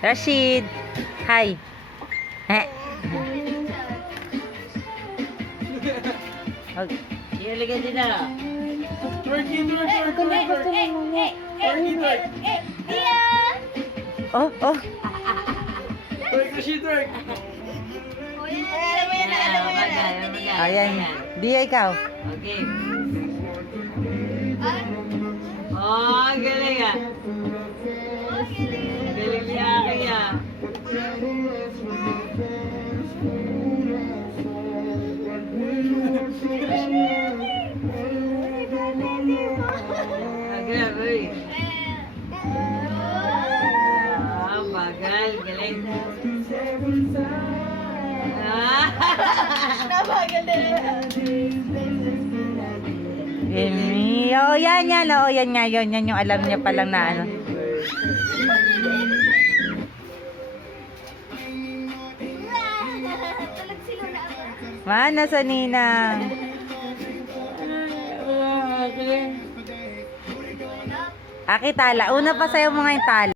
Rashid. Hi. Eh. Okay. Iyaligay din na. Oh, oh. Ayan. Dia, ikaw. Okay. Oh, galing ah. Galing niya kaya. Grabe. Ah, bagal. Galing. Nabagal din. Amy. Oh, yan, yan. Oh, yan nga yun. Yan yung alam niya palang na ano. Tulad sila na ako. Mana sa ninang. Aki tala. Una pa sa'yo mga yung tala.